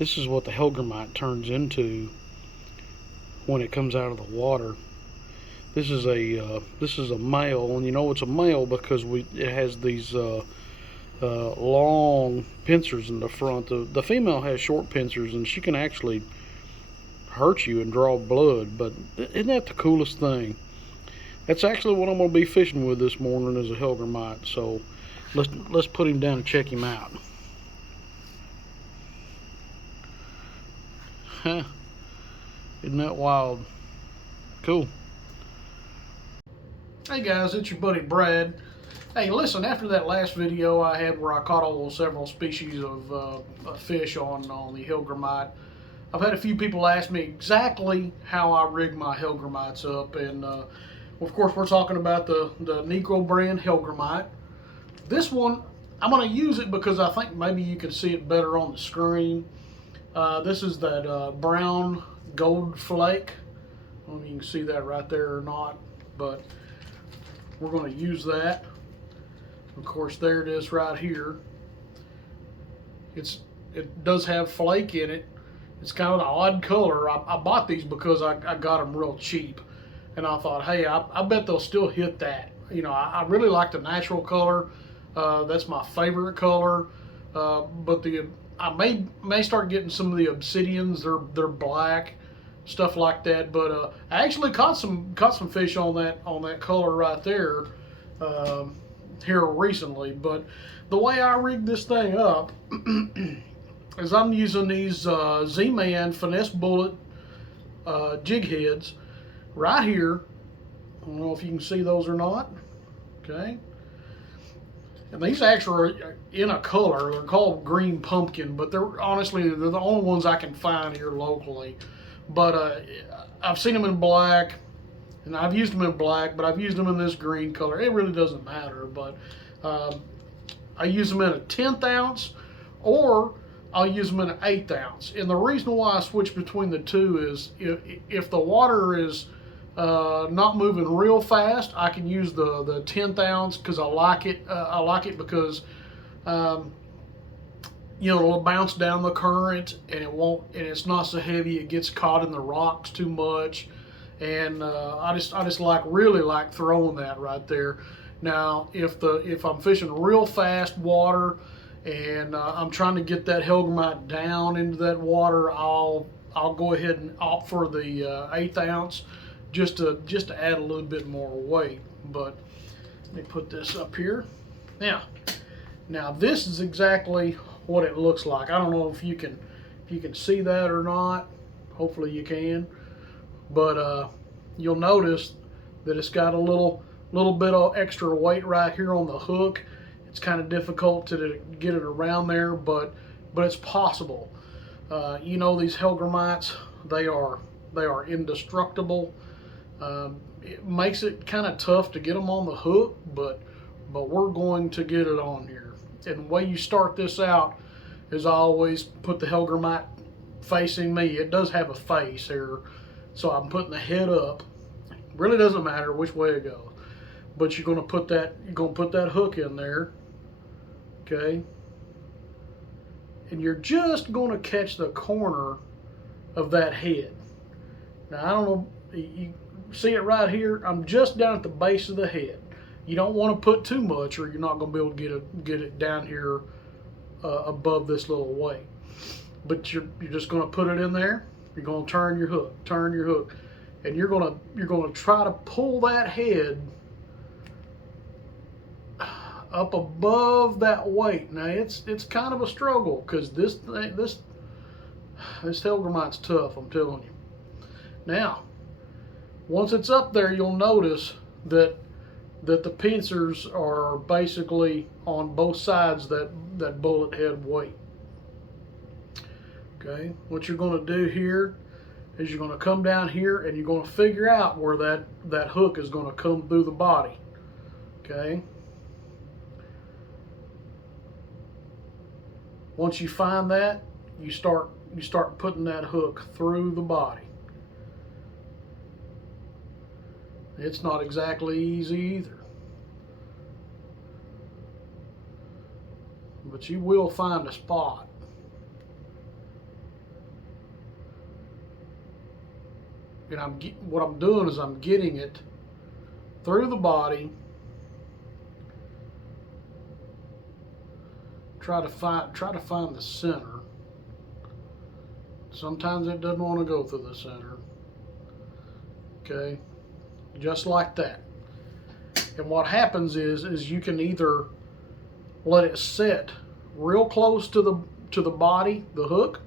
This is what the hellgrammite turns into when it comes out of the water. This is a male, and you know it's a male because it has these long pincers in the front. The female has short pincers, and she can actually hurt you and draw blood. But isn't that the coolest thing? That's actually what I'm going to be fishing with this morning, is a hellgrammite. So let's put him down and check him out. Huh? Isn't that wild? Cool. Hey guys, it's your buddy Brad. Hey, listen, after that last video I had where I caught all several species of fish on the hellgrammite, I've had a few people ask me exactly how I rig my hellgrammites up, and of course we're talking about the Negro brand hellgrammite. This one, I'm going to use it because I think maybe you can see it better on the screen. This is that brown gold flake. I don't know if you can see that right there or not, but we're going to use that. Of course, there it is right here. It does have flake in it. It's kind of an odd color. I bought these because I got them real cheap, and I thought, hey, I bet they'll still hit that. You know, I really like the natural color. That's my favorite color. But I may start getting some of the obsidians. They're black, stuff like that. But I actually caught some fish on that color right there here recently. But the way I rigged this thing up is I'm using these Z-Man finesse bullet jig heads right here. I don't know if you can see those or not. Okay. And these actually are in a color. They're called green pumpkin, but they're the only ones I can find here locally. But I've seen them in black, and I've used them in black, but I've used them in this green color. It really doesn't matter, but I use them in a 1/10 ounce, or I'll use them in an 1/8 ounce. And the reason why I switch between the two is if the water is not moving real fast, I can use the 1/10 ounce because I like it. I like it because you know, it'll bounce down the current, and it's not so heavy. It gets caught in the rocks too much, and I just really like throwing that right there. Now, if I'm fishing real fast water and I'm trying to get that hellgrammite down into that water, I'll go ahead and opt for the 1/8 ounce just to add a little bit more weight. But let me put this up here. Now this is exactly what it looks like. I don't know if you can see that or not. Hopefully you can. But you'll notice that it's got a little bit of extra weight right here on the hook. It's kind of difficult to get it around there, but it's possible. You know, these hellgrammites, they are indestructible. It makes it kind of tough to get them on the hook, but we're going to get it on here. And the way you start this out is I always put the hellgrammite facing me. It does have a face here, so I'm putting the head up. Really doesn't matter which way it goes, but you're going to put that hook in there, okay? And you're just going to catch the corner of that head. Now I don't know, you see it right here? I'm just down at the base of the head. You don't want to put too much, or you're not going to be able to get it down here above this little weight. But you're just going to put it in there. You're going to turn your hook, and you're going to try to pull that head up above that weight. Now it's kind of a struggle because this hellgrammite's tough, I'm telling you. Now, once it's up there, you'll notice that the pincers are basically on both sides that bullet head weight. Okay, what you're going to do here is you're going to come down here and you're going to figure out where that hook is going to come through the body. Okay. Once you find that, you start putting that hook through the body. It's not exactly easy either, but you will find a spot. and what I'm doing is I'm getting it through the body. Try to find the center. Sometimes it doesn't want to go through the center. Okay, just like that. And what happens is you can either let it sit real close to the body, the hook,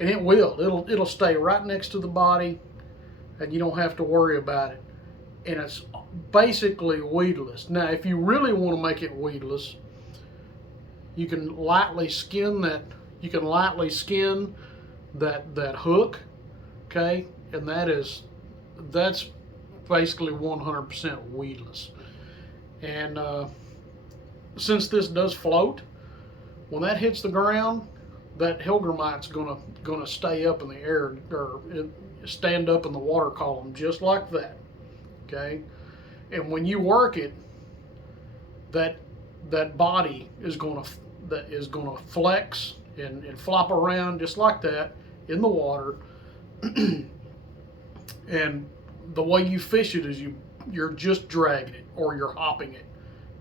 and it'll stay right next to the body, and you don't have to worry about it. And it's basically weedless. Now, if you really want to make it weedless, you can lightly skin that. You can lightly skin that hook, okay, and that's basically 100% weedless. And since this does float, when that hits the ground, that hellgrammite's gonna stay up in the air, or stand up in the water column just like that. Okay, and when you work it, that body is gonna flex and flop around just like that in the water. And the way you fish it is you're just dragging it, or you're hopping it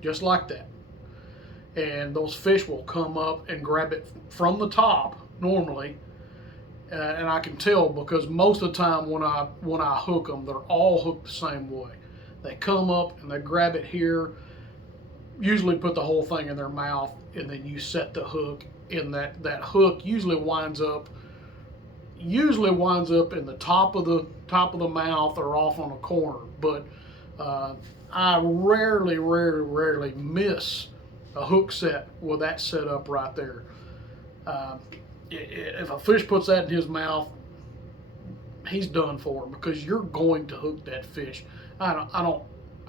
just like that. And those fish will come up and grab it from the top normally, and I can tell because most of the time when I hook them, they're all hooked the same way. They come up and they grab it here, usually put the whole thing in their mouth, and then you set the hook, and that hook usually winds up in the top of the mouth or off on a corner. But I rarely miss a hook set with that set up right there. If a fish puts that in his mouth, he's done for, because you're going to hook that fish. I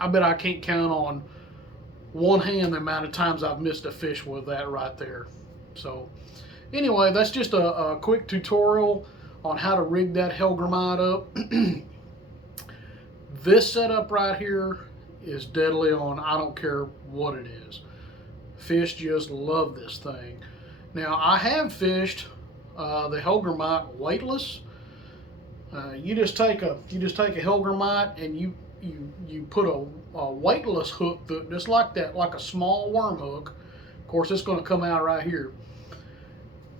bet I can't count on one hand the amount of times I've missed a fish with that right there. So anyway, that's just a quick tutorial on how to rig that hellgrammite up. This setup right here is deadly on, I don't care what it is. Fish just love this thing. Now, I have fished the hellgrammite weightless. You just take a hellgrammite and you put a weightless hook just like that, like a small worm hook. Of course, it's going to come out right here,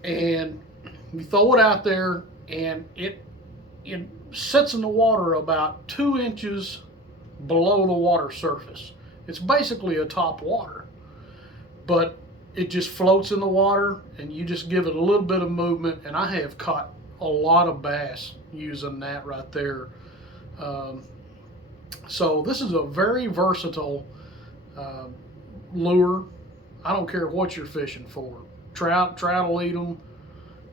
and you throw it out there, and it sits in the water about 2 inches below the water surface. It's basically a top water, but it just floats in the water, and you just give it a little bit of movement. And I have caught a lot of bass using that right there. So this is a very versatile lure. I don't care what you're fishing for. Trout will eat them,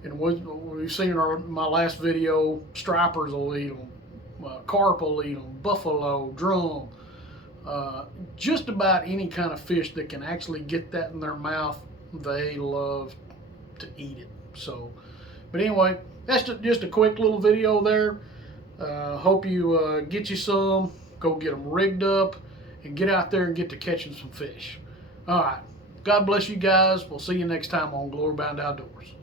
and we've seen in my last video, stripers will eat them, carp will eat them, buffalo, drum. Just about any kind of fish that can actually get that in their mouth, they love to eat it. So, but anyway, that's just a quick little video there. Hope you get you some, go get them rigged up, and get out there and get to catching some fish. All right, God bless you guys. We'll see you next time on Glory Bound Outdoors.